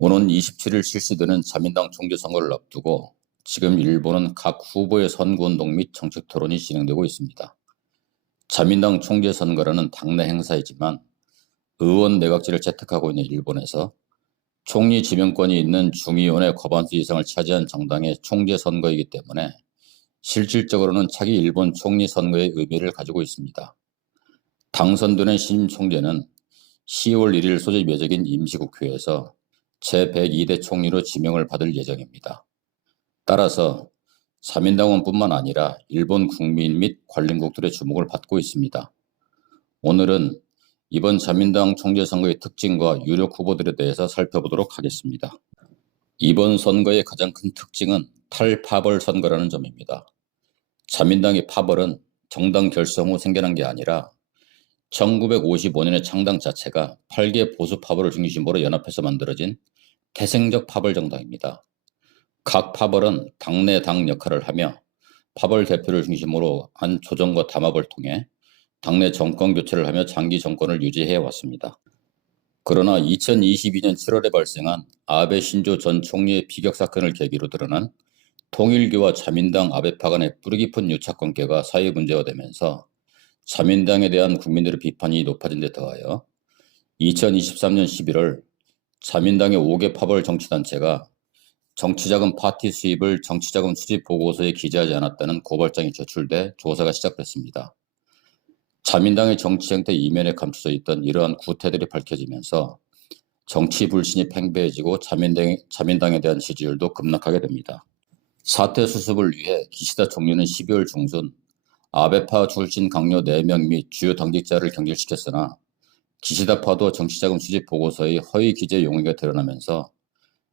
오는 27일 실시되는 자민당 총재선거를 앞두고 지금 일본은 각 후보의 선거운동 및 정책 토론이 진행되고 있습니다. 자민당 총재선거라는 당내 행사이지만 의원 내각제를 채택하고 있는 일본에서 총리 지명권이 있는 중의원의 과반수 이상을 차지한 정당의 총재선거이기 때문에 실질적으로는 차기 일본 총리 선거의 의미를 가지고 있습니다. 당선되는 신임 총재는 10월 1일 소집 예정인 임시국회에서 제102대 총리로 지명을 받을 예정입니다. 따라서 자민당원뿐만 아니라 일본 국민 및 관림국들의 주목을 받고 있습니다. 오늘은 이번 자민당 총재 선거의 특징과 유력 후보들에 대해서 살펴보도록 하겠습니다. 이번 선거의 가장 큰 특징은 탈파벌 선거라는 점입니다. 자민당의 파벌은 정당 결성 후 생겨난 게 아니라 1955년의 창당 자체가 8개 보수 파벌을 중심으로 연합해서 만들어진 태생적 파벌 정당입니다. 각 파벌은 당내 당 역할을 하며 파벌 대표를 중심으로 한 조정과 담합을 통해 당내 정권 교체를 하며 장기 정권을 유지해 왔습니다. 그러나 2022년 7월에 발생한 아베 신조 전 총리의 비격 사건을 계기로 드러난 통일교와 자민당 아베파 간의 뿌리 깊은 유착 관계가 사회 문제가 되면서 자민당에 대한 국민들의 비판이 높아진 데 더하여 2023년 11월 자민당의 5개 파벌 정치단체가 정치자금 파티 수입을 정치자금 수집 보고서에 기재하지 않았다는 고발장이 제출돼 조사가 시작됐습니다. 자민당의 정치 형태 이면에 감춰져 있던 이러한 구태들이 밝혀지면서 정치 불신이 팽배해지고 자민당에 대한 지지율도 급락하게 됩니다. 사태 수습을 위해 기시다 총리는 12월 중순 아베파 출신 강요 4명 및 주요 당직자를 경질시켰으나 기시다파도 정치자금 수집 보고서의 허위 기재 용의가 드러나면서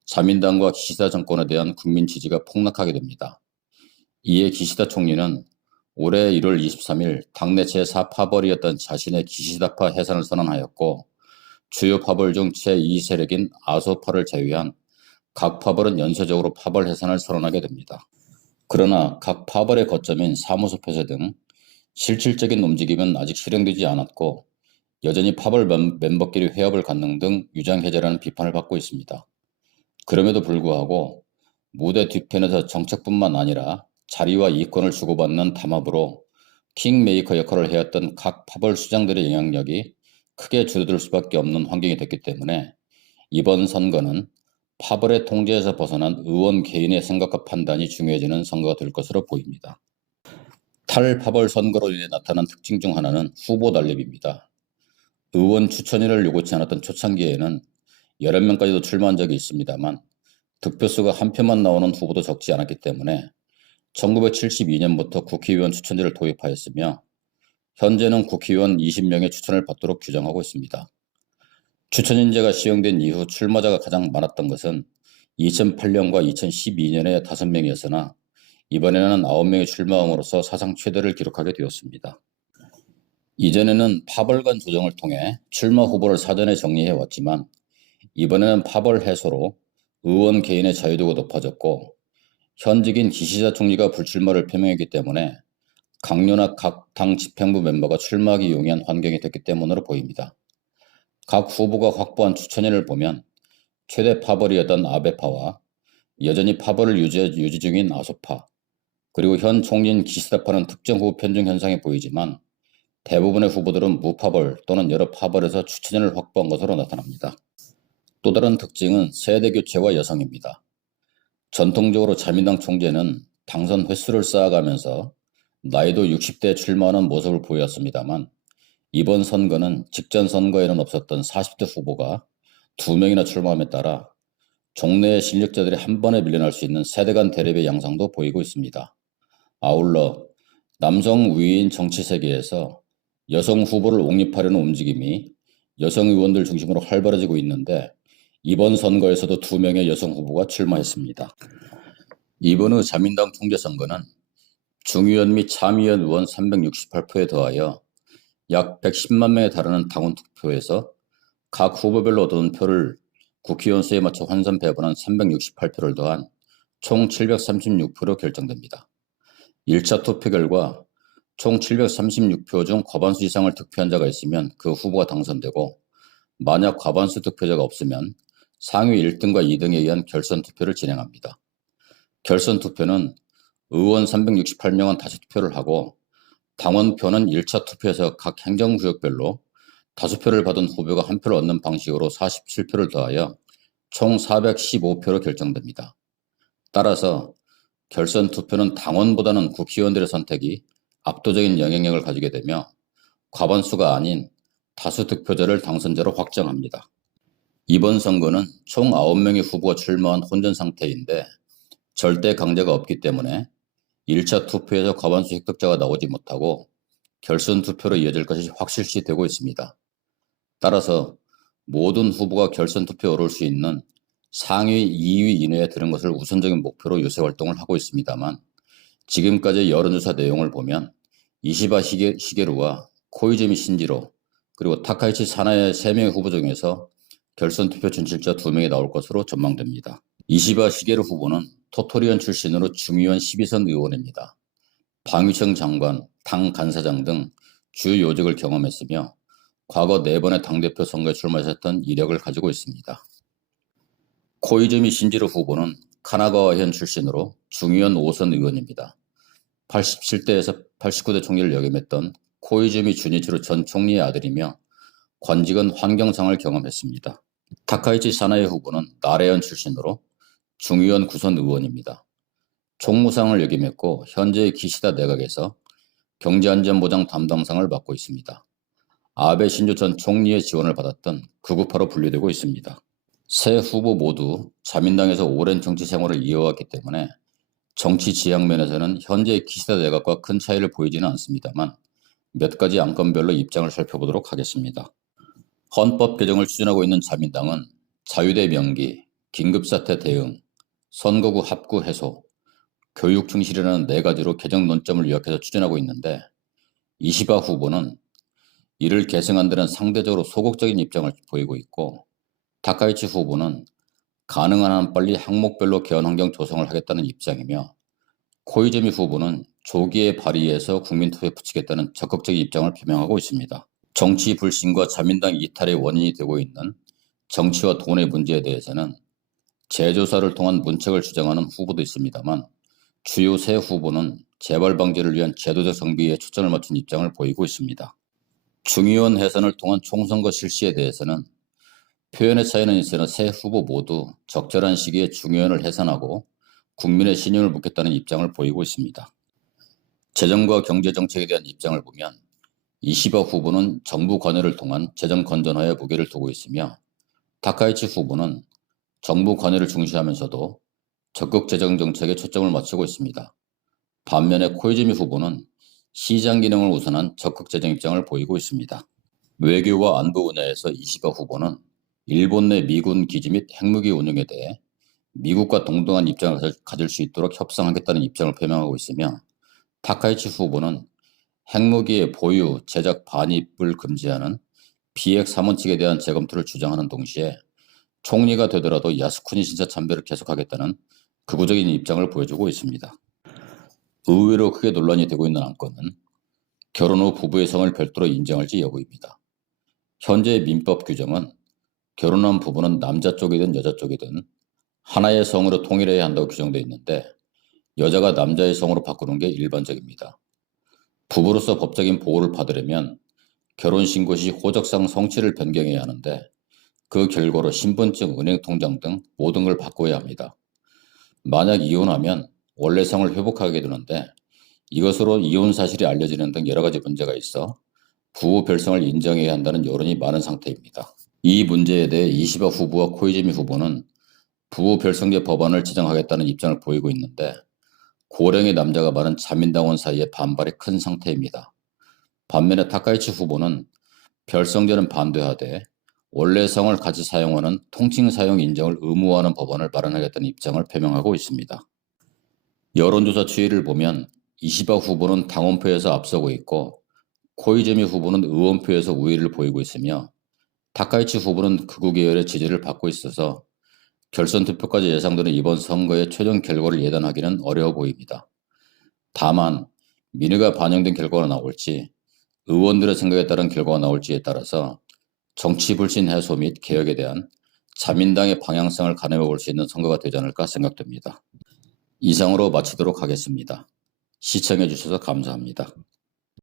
자민당과 기시다 정권에 대한 국민 지지가 폭락하게 됩니다. 이에 기시다 총리는 올해 1월 23일 당내 제4파벌이었던 자신의 기시다파 해산을 선언하였고 주요 파벌 중 제2세력인 아소파를 제외한 각 파벌은 연쇄적으로 파벌 해산을 선언하게 됩니다. 그러나 각 파벌의 거점인 사무소 폐쇄 등 실질적인 움직임은 아직 실행되지 않았고 여전히 파벌 멤버끼리 회합을 갖는 등 유장해제라는 비판을 받고 있습니다. 그럼에도 불구하고 무대 뒤편에서 정책뿐만 아니라 자리와 이권을 주고받는 담합으로 킹메이커 역할을 해왔던 각 파벌 수장들의 영향력이 크게 줄어들 수밖에 없는 환경이 됐기 때문에 이번 선거는 파벌의 통제에서 벗어난 의원 개인의 생각과 판단이 중요해지는 선거가 될 것으로 보입니다. 탈파벌 선거로 인해 나타난 특징 중 하나는 후보 난립입니다. 의원 추천위를 요구치 않았던 초창기에는 여러 명까지도 출마한 적이 있습니다만 득표수가 한 표만 나오는 후보도 적지 않았기 때문에 1972년부터 국회의원 추천제를 도입하였으며 현재는 국회의원 20명의 추천을 받도록 규정하고 있습니다. 추천인제가 시행된 이후 출마자가 가장 많았던 것은 2008년과 2012년에 5명이었으나 이번에는 9명이 출마함으로써 사상 최대를 기록하게 되었습니다. 이전에는 파벌 간 조정을 통해 출마 후보를 사전에 정리해왔지만 이번에는 파벌 해소로 의원 개인의 자유도가 높아졌고 현직인 기시다 총리가 불출마를 표명했기 때문에 강요나 각 당 집행부 멤버가 출마하기 용이한 환경이 됐기 때문으로 보입니다. 각 후보가 확보한 추천인을 보면 최대 파벌이었던 아베파와 여전히 파벌을 유지 중인 아소파, 그리고 현 총리인 기시다파는 특정 후보 편중 현상이 보이지만 대부분의 후보들은 무파벌 또는 여러 파벌에서 추천인을 확보한 것으로 나타납니다. 또 다른 특징은 세대 교체와 여성입니다. 전통적으로 자민당 총재는 당선 횟수를 쌓아가면서 나이도 60대에 출마하는 모습을 보였습니다만 이번 선거는 직전 선거에는 없었던 40대 후보가 2명이나 출마함에 따라 종래의 실력자들이 한 번에 밀려날 수 있는 세대 간 대립의 양상도 보이고 있습니다. 아울러 남성 우위인 정치 세계에서 여성 후보를 옹립하려는 움직임이 여성 의원들 중심으로 활발해지고 있는데 이번 선거에서도 2명의 여성 후보가 출마했습니다. 이번 후 자민당 총재 선거는 중의원 및 참의원 의원 368표에 더하여 약 110만 명에 달하는 당원 투표에서 각 후보별로 얻은 표를 국회의원 수에 맞춰 환산 배분한 368표를 더한 총 736표로 결정됩니다. 1차 투표 결과 총 736표 중 과반수 이상을 득표한 자가 있으면 그 후보가 당선되고 만약 과반수 득표자가 없으면 상위 1등과 2등에 의한 결선 투표를 진행합니다. 결선 투표는 의원 368명은 다수투표를 하고 당원표는 1차 투표에서 각 행정구역별로 다수표를 받은 후보가 한 표를 얻는 방식으로 47표를 더하여 총 415표로 결정됩니다. 따라서 결선 투표는 당원보다는 국회의원들의 선택이 압도적인 영향력을 가지게 되며 과반수가 아닌 다수 득표자를 당선자로 확정합니다. 이번 선거는 총 9명의 후보가 출마한 혼전 상태인데 절대 강자가 없기 때문에 1차 투표에서 과반수 획득자가 나오지 못하고 결선 투표로 이어질 것이 확실시되고 있습니다. 따라서 모든 후보가 결선 투표에 오를 수 있는 상위 2위 이내에 드는 것을 우선적인 목표로 요새 활동을 하고 있습니다만 지금까지 여론조사 내용을 보면 이시바 시게루와 코이즈미 신지로 그리고 타카이치 사나의 3명의 후보 중에서 결선 투표 진출자 2명이 나올 것으로 전망됩니다. 이시바 시게루 후보는 토토리현 출신으로 중의원 12선 의원입니다. 방위청 장관, 당 간사장 등 주요 요직을 경험했으며 과거 4번의 당대표 선거에 출마하셨던 이력을 가지고 있습니다. 코이즈미 신지루 후보는 카나가와현 출신으로 중의원 5선 의원입니다. 87대에서 89대 총리를 역임했던 코이즈미 주니치로 전 총리의 아들이며 관직은 환경상을 경험했습니다. 타카이치 사나에 후보는 나레현 출신으로 중의원 9선 의원입니다. 총무상을 역임했고 현재의 기시다 내각에서 경제안전보장 담당상을 맡고 있습니다. 아베 신조 전 총리의 지원을 받았던 극우파로 분류되고 있습니다. 세 후보 모두 자민당에서 오랜 정치 생활을 이어왔기 때문에 정치 지향 면에서는 현재의 기시다 내각과 큰 차이를 보이지는 않습니다만 몇 가지 안건별로 입장을 살펴보도록 하겠습니다. 헌법 개정을 추진하고 있는 자민당은 자유대 명기, 긴급사태 대응, 선거구 합구 해소, 교육 충실이라는 4가지로 개정 논점을 요약해서 추진하고 있는데 이시바 후보는 이를 계승한 데는 상대적으로 소극적인 입장을 보이고 있고 타카이치 후보는 가능한 한 빨리 항목별로 개헌 환경 조성을 하겠다는 입장이며 코이즈미 후보는 조기에 발의해서 국민투표에 붙이겠다는 적극적인 입장을 표명하고 있습니다. 정치 불신과 자민당 이탈의 원인이 되고 있는 정치와 돈의 문제에 대해서는 재조사를 통한 문책을 주장하는 후보도 있습니다만 주요 세 후보는 재발 방지를 위한 제도적 정비에 초점을 맞춘 입장을 보이고 있습니다. 중의원 해산을 통한 총선거 실시에 대해서는 표현의 차이는 있으나 세 후보 모두 적절한 시기에 중의원을 해산하고 국민의 신임을 묻겠다는 입장을 보이고 있습니다. 재정과 경제정책에 대한 입장을 보면 이시바 후보는 정부 관여를 통한 재정 건전화에 무게를 두고 있으며 타카이치 후보는 정부 관여를 중시하면서도 적극 재정 정책에 초점을 맞추고 있습니다. 반면에 코이즈미 후보는 시장 기능을 우선한 적극 재정 입장을 보이고 있습니다. 외교와 안보 분야에서 이시바 후보는 일본 내 미군 기지 및 핵무기 운용에 대해 미국과 동등한 입장을 가질 수 있도록 협상하겠다는 입장을 표명하고 있으며 타카이치 후보는 핵무기의 보유, 제작, 반입을 금지하는 비핵 삼원칙에 대한 재검토를 주장하는 동시에 총리가 되더라도 야스쿠니 신사 참배를 계속하겠다는 극우적인 입장을 보여주고 있습니다. 의외로 크게 논란이 되고 있는 안건은 결혼 후 부부의 성을 별도로 인정할지 여부입니다. 현재의 민법 규정은 결혼한 부부는 남자 쪽이든 여자 쪽이든 하나의 성으로 통일해야 한다고 규정되어 있는데 여자가 남자의 성으로 바꾸는 게 일반적입니다. 부부로서 법적인 보호를 받으려면 결혼신고 시 호적상 성씨를 변경해야 하는데 그 결과로 신분증, 은행통장 등 모든 걸 바꿔야 합니다. 만약 이혼하면 원래 성을 회복하게 되는데 이것으로 이혼 사실이 알려지는 등 여러 가지 문제가 있어 부부 별성을 인정해야 한다는 여론이 많은 상태입니다. 이 문제에 대해 이시바 후보와 코이즈미 후보는 부부 별성제 법안을 제정하겠다는 입장을 보이고 있는데 고령의 남자가 많은 자민당원 사이에 반발이 큰 상태입니다. 반면에 타카이치 후보는 별성제는 반대하되 원래 성을 같이 사용하는 통칭 사용 인정을 의무화하는 법안을 마련하겠다는 입장을 표명하고 있습니다. 여론조사 추이를 보면 이시바 후보는 당원표에서 앞서고 있고 코이즈미 후보는 의원표에서 우위를 보이고 있으며 타카이치 후보는 극우 계열의 지지를 받고 있어서 결선 투표까지 예상되는 이번 선거의 최종 결과를 예단하기는 어려워 보입니다. 다만 민의가 반영된 결과가 나올지 의원들의 생각에 따른 결과가 나올지에 따라서 정치 불신 해소 및 개혁에 대한 자민당의 방향성을 가늠해 볼 수 있는 선거가 되지 않을까 생각됩니다. 이상으로 마치도록 하겠습니다. 시청해 주셔서 감사합니다.